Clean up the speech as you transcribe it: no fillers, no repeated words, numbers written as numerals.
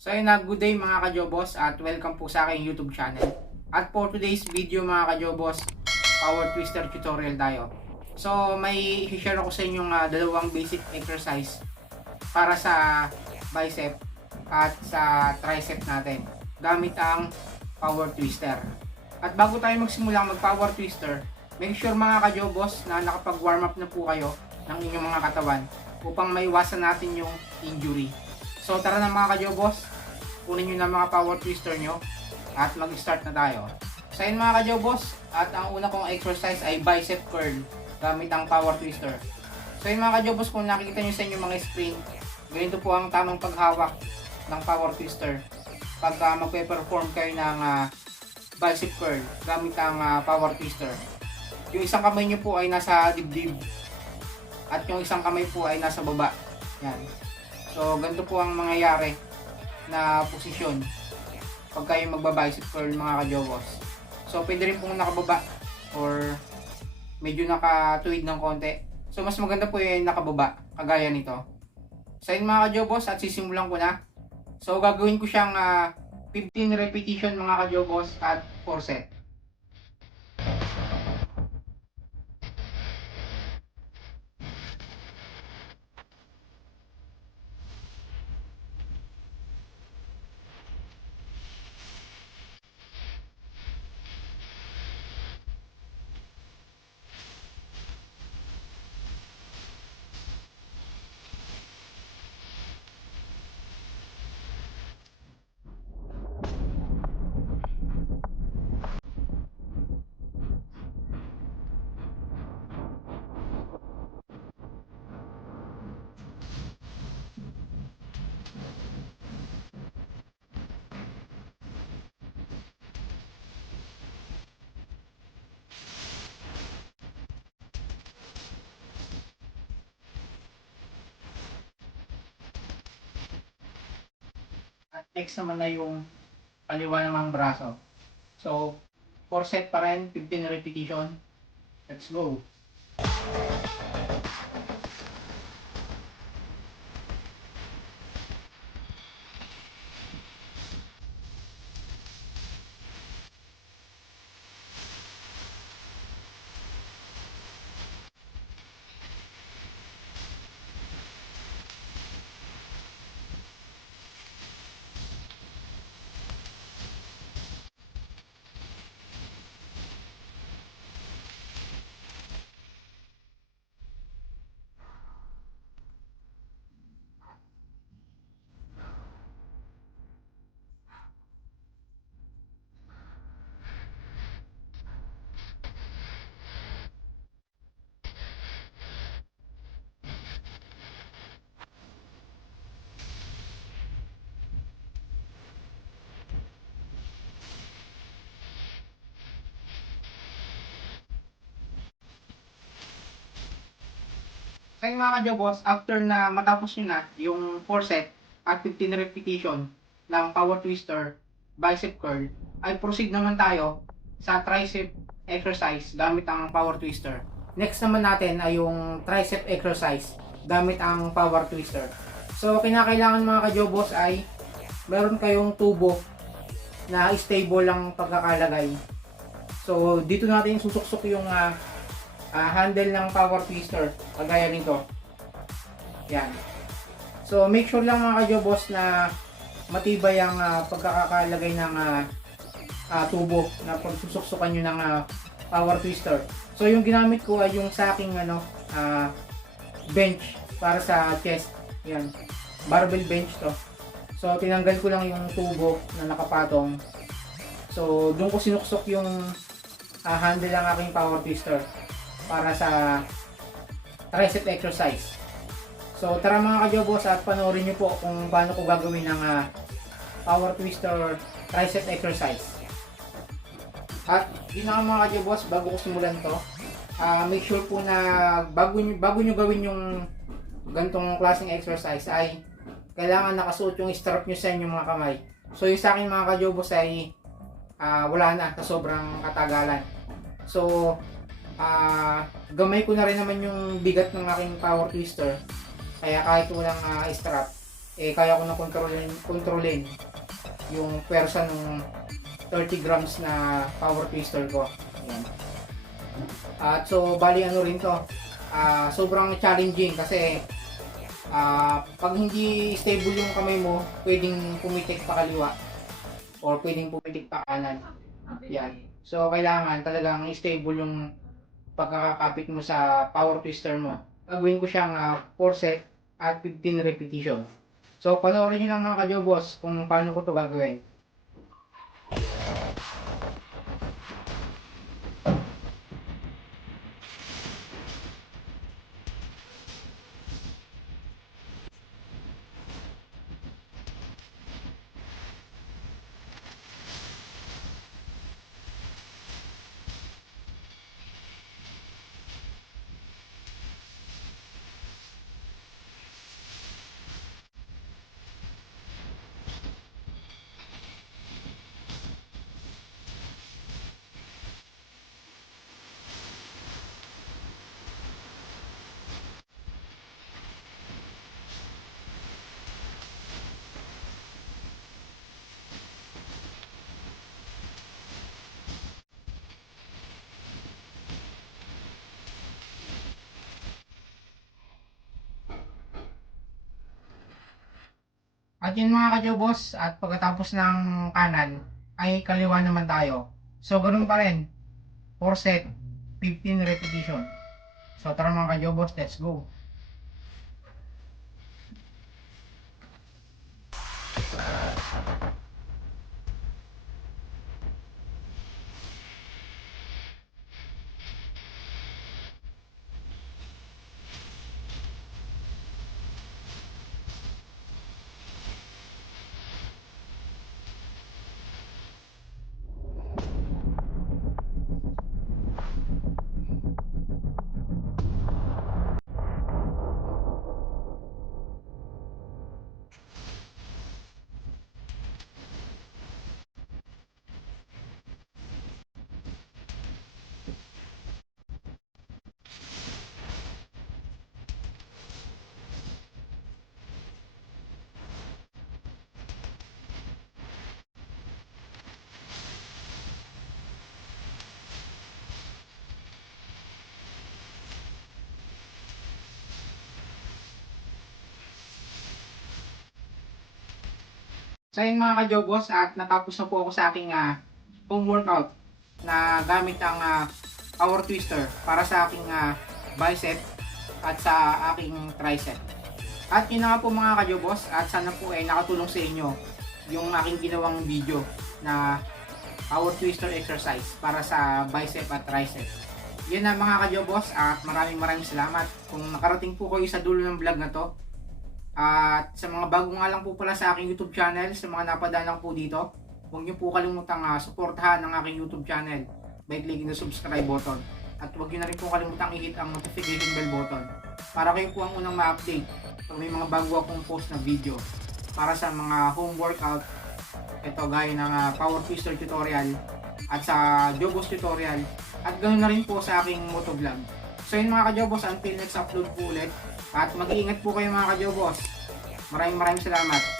So ayun na, good day mga kajobos at welcome po sa aking YouTube channel. At for today's video mga kajobos, power twister tutorial tayo. So may i-share ako sa inyong dalawang basic exercise para sa bicep at sa tricep natin gamit ang power twister. At bago tayo magsimula mag power twister, make sure mga kajobos na nakapag warm up na po kayo ng inyong mga katawan upang maiwasan natin yung injury. So tara na mga kajobos, kunin nyo na mga power twister nyo at mag-start na tayo. So yun mga kajobos, at ang una kong exercise ay bicep curl gamit ang power twister. So yun mga kajobos, kung nakikita nyo sa inyong mga screen, ganito po ang tamang paghawak ng power twister pag magpe-perform kayo ng bicep curl gamit ang power twister. Yung isang kamay nyo po ay nasa dibdib at yung isang kamay po ay nasa baba. Yan. So, ganito po ang mangyayari na posisyon pag kayo magba-bicep curl mga kajobos. So, pwede rin pong nakababa or medyo nakatuwid ng konti. So, mas maganda po yung nakababa, kagaya nito. So, yun mga kajobos, at sisimulan ko na. So, gagawin ko siyang 15 repetition mga kajobos at 4 set. At next naman na yung kaliwa namang braso. So, 4 set pa rin, 15 repetition. Let's go! Kaya mga kajobos, after na matapos nyo na yung 4 set at 15 repetition ng power twister, bicep curl, ay proceed naman tayo sa tricep exercise gamit ang power twister. Next naman natin ay yung tricep exercise gamit ang power twister. So, kinakailangan mga kajobos ay meron kayong tubo na stable ang pagkakalagay. So, dito natin susuksok yung handle ng power twister kagaya nito. Yan. So make sure lang mga kajobos na matibay ang pagkakakalagay ng tubo na pagsusuksukan nyo ng power twister. So yung ginamit ko ay yung sa aking bench para sa chest. Yan. Barbell bench to. So tinanggal ko lang yung tubo na nakapatong. So doon ko sinuksok yung handle ng aking power twister para sa tricep exercise. So tara mga kajobos at panoorin nyo po kung paano ko gagawin ng power twister tricep exercise. At yun nga mga kajobos, bago ko simulan to, make sure po na bago nyo gawin yung gantong klaseng exercise ay kailangan nakasuot yung strap nyo sa inyong mga kamay. So yung sa akin mga kajobos ay wala na sa sobrang katagalan. So gamay ko na rin naman yung bigat ng aking power twister, kaya kahit walang strap kaya ko na kontrolin yung pwersa ng 30 grams na power twister ko. Ayan. At so bali ano rin to, sobrang challenging kasi pag hindi stable yung kamay mo, pwedeng pumitik pa kaliwa or pwedeng pumitik pa kanan. Yan. So kailangan talagang stable yung pagkakakapit mo sa power twister mo. Gagawin ko siyang 4 set at 15 repetition. So panoorin nyo lang mga ka-Jobos kung paano ko to gagawin. At yun mga ka-Jobos, at pagkatapos ng kanan, ay kaliwa naman tayo. So ganoon pa rin, 4 set, 15 repetition. So tara mga ka-Jobos, let's go! So yun mga ka-Jobos, at natapos na po ako sa aking home workout na gamit ang power twister para sa aking bicep at sa aking tricep. At yun na nga po mga ka-Jobos, at sana po nakatulong sa inyo yung aking ginawang video na power twister exercise para sa bicep at tricep. Yun na mga ka-Jobos, at maraming salamat kung nakarating po kayo sa dulo ng vlog na to. At sa mga bago nga lang po pala sa aking YouTube channel, sa mga napadaan lang po dito, huwag niyo po kalimutang suportahan ang aking YouTube channel by clicking the subscribe button. At huwag niyo na rin po kalimutang i-hit ang notification bell button para kayo po ang unang ma-update pag may mga bago akong post na video para sa mga home workout. Ito gaya ng power twister tutorial at sa Jobos tutorial, at ganoon na rin po sa aking motovlog. So yun mga ka-Jobos, until next upload po ulit. At mag-iingat po kayo mga ka-Jobos. Maraming salamat.